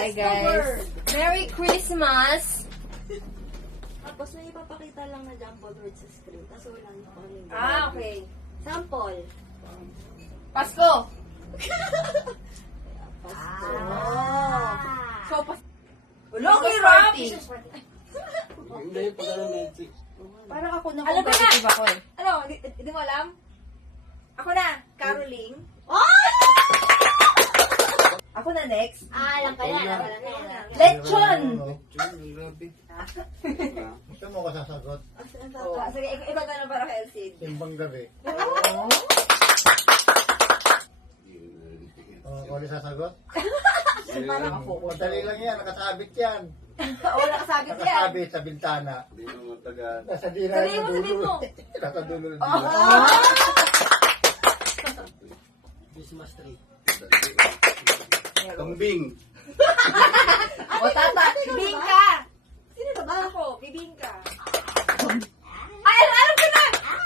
Bye guys. Merry Christmas! Tapos may ipapakita lang na jumbled words sa screen. Tapos wala na kami. Okay. Sample. Pasko! So, Lucky Party! Hindi, pag-ano Nancy. Parang ako na Alam mo na! competitive ako eh. ano, hindi mo alam? Ako na, Caroling. Ako na next. Alam ka na, alam ka na. Lechon! Grabe. Gusto mo ka sasagot? Sige, iba ka na para kay Elsie. Timbang gabi. Kung sasagot? Parang ako. Madali lang yan. Nakasabit yan. Wala kasabit yan. Nakasabit sa bintana. Hindi naman taga... Nasa dila Sabihin mo, sabihin mo. Nasa dulo ng dila. Christmas tree. Kambing. O tata! Bibingka! Sino na ba ako? Bibingka. Ay, alam ko na!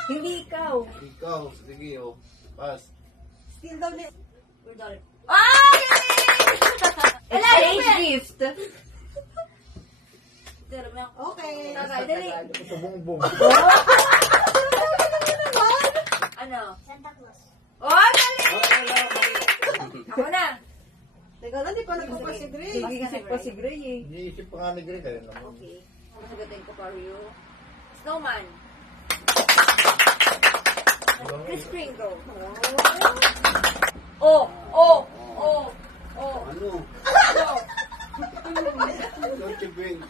Hindi ikaw. Ikaw. Sige, oh. Pass. Still daw ni... We're done. Exchange gift. Okay. Dali. Ito bumbong. Ano? Santa Claus. Oh, dali! Ako na. Teka lang, di pa nagpapasigre. Nag-iisip pa si Gray eh. Iniisip pa nga ni Greg. Ayun naman. Okay. Ano sagutin ko for you? Snowman. Chris Kringle. Oh! Oh! Oh! Oh! Ano? Oh! Don't you bring...